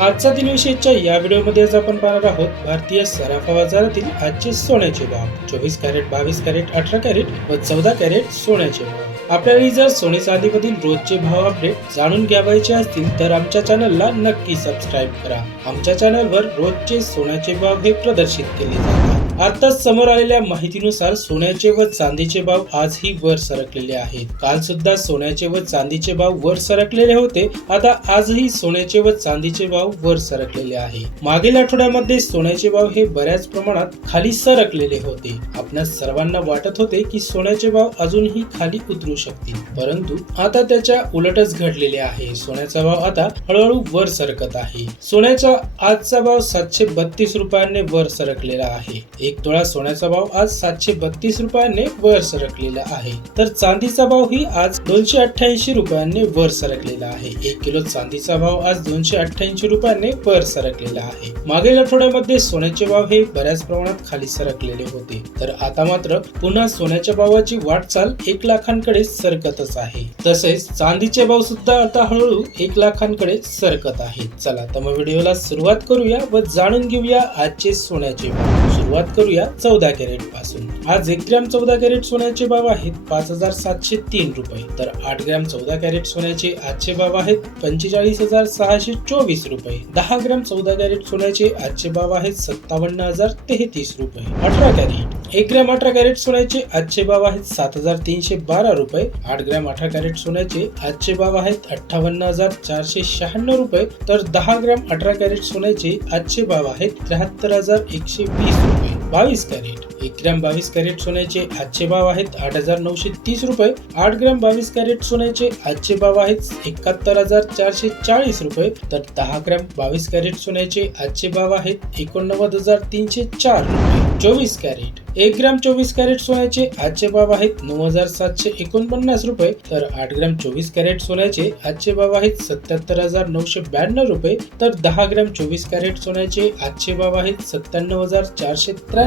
आजचा दिनविषयीच्या या व्हिडिओमध्ये आज आपण पाहणार आहोत भारतीय सराफा बाजारातील आजचे सोन्याचे भाव. चोवीस कॅरेट बावीस कॅरेट अठरा कॅरेट व चौदा कॅरेट सोन्याचे भाव. आपल्याला जर सोने चांदीमधील रोजचे भाव अपडेट जाणून घ्यावायचे असतील तर आमच्या चॅनलला नक्की सबस्क्राईब करा. आमच्या चॅनलवर रोजचे सोन्याचे भाव हे प्रदर्शित केले जातात. आताच समोर आलेल्या माहितीनुसार सोन्याचे व चांदीचे भाव आजही वर सरकलेले आहेत. काल सुद्धा सोन्याचे व चांदीचे भाव वर सरकलेले होते. आता आजही सोन्याचे व चांदीचे भाव वर सरकलेले आहे. मागील आठवड्यामध्ये सोन्याचे भाव हे बऱ्याच प्रमाणात खाली सरकलेले होते. आपल्या सर्वांना वाटत होते की सोन्याचे भाव अजूनही खाली उतरू शकतील. परंतु आता त्याच्या उलटच घडलेले आहे. सोन्याचा भाव आता हळूहळू वर सरकत आहे. सोन्याचा आजचा भाव सातशे बत्तीस रुपयांनी वर सरकलेला आहे. एक तोळा सोन्याचा भाव आज सातशे बत्तीस रुपयांनी वर सरकलेला आहे. तर चांदीचा भाव ही आज दोनशे अठ्ठ्याऐंशी रुपयांनी वर सरकलेला आहे. एक किलो चांदीचा भाव आज दोनशे अठ्ठ्याऐंशी रुपयांनी वर सरकलेला आहे. मागील आठवड्यामध्ये सोन्याचे भाव हे बऱ्याच प्रमाणात खाली सरकलेले होते. तर आता मात्र पुन्हा सोन्याच्या भावाची वाटचाल एक लाखांकडे सरकतच आहे. तसेच चांदीचे भाव सुद्धा आता हळूहळू एक लाखांकडे सरकत आहेत. चला तर मग व्हिडिओला सुरुवात करूया व जाणून घेऊया आजचे सोन्याचे भाव. सुरुवात करूया चौदा कॅरेटपासून. आज एक ग्रॅम चौदा कॅरेट सोन्याचे भाव आहेत पाच हजार सातशे तीन रुपये. तर आठ ग्रॅम चौदा कॅरेट सोन्याचे आजचे भाव आहेत पंचेचाळीस हजार सहाशे चोवीस रुपये. दहा ग्रॅम चौदा कॅरेट सोन्याचे आजचे भाव आहेत सत्तावन्न हजार तेहतीस रुपये. अठरा कॅरेट. एक ग्रॅम अठरा कॅरेट सोन्याचे आजचे भाव आहेत सात हजार तीनशे बारा रुपये. आठ ग्रॅम अठरा कॅरेट सोन्याचे आजचे भाव आहेत अठ्ठावन्न हजार चारशे शहाण्णव रुपये. तर दहा ग्रॅम अठरा कॅरेट सोन्याचे आजचे भाव आहेत त्र्याहत्तर हजार एकशे वीस रुपये. बावीस कॅरेट. एक ग्रॅम बावीस कॅरेट सोन्याचे आजचे भाव आहेत आठ हजार नऊशे तीस रुपये. आठ ग्रॅम बावीस कॅरेट सोन्याचे आजचे भाव आहेत एकाहत्तर हजार चारशे चाळीस रुपये. तर दहा ग्रॅम बावीस कॅरेट सोन्याचे आजचे भाव आहेत एकोणनव्वद हजार तीनशे चार रुपये. चोवीस कॅरेट. एक ग्रॅम चोवीस कॅरेट सोन्याचे आजचे भाव आहेत नऊ हजार सातशे एकोणपन्नास रुपये. तर आठ ग्रॅम चोवीस कॅरेट सोन्याचे आजचे भाव आहेत सत्याहत्तर हजार नऊशे ब्याण्णव रुपये. तर दहा ग्रॅम चोवीस कॅरेट सोन्याचे आजचे भाव आहेत सत्त्याण्णव हजार चारशे त्र्याण्णव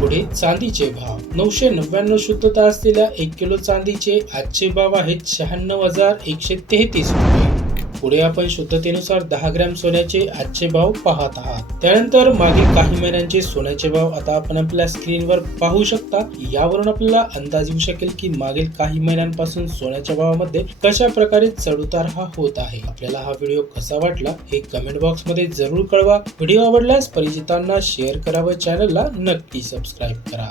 पुढे चांदीचे भाव. नऊशे नव्याण्णव शुद्धता असलेल्या एक किलो चांदीचे आजचे भाव आहेत शहाण्णव हजार एकशे तेहतीस रुपये. पुढे आपण शुद्धतेनुसार दहा ग्रॅम सोन्याचे आजचे भाव पाहत आहात. त्यानंतर मागील काही महिन्यांचे सोन्याचे भाव आता आपण आपल्या स्क्रीनवर पाहू शकता. यावरून आपल्याला अंदाज येऊ शकेल की मागील काही महिन्यांपासून सोन्याच्या भावामध्ये कशा प्रकारे चढउतार हा होत आहे. आपल्याला हा व्हिडिओ कसा वाटला हे कमेंट बॉक्समध्ये जरूर कळवा. व्हिडिओ आवडल्यास परिचितांना शेअर करा व चॅनलला नक्की सबस्क्राईब करा.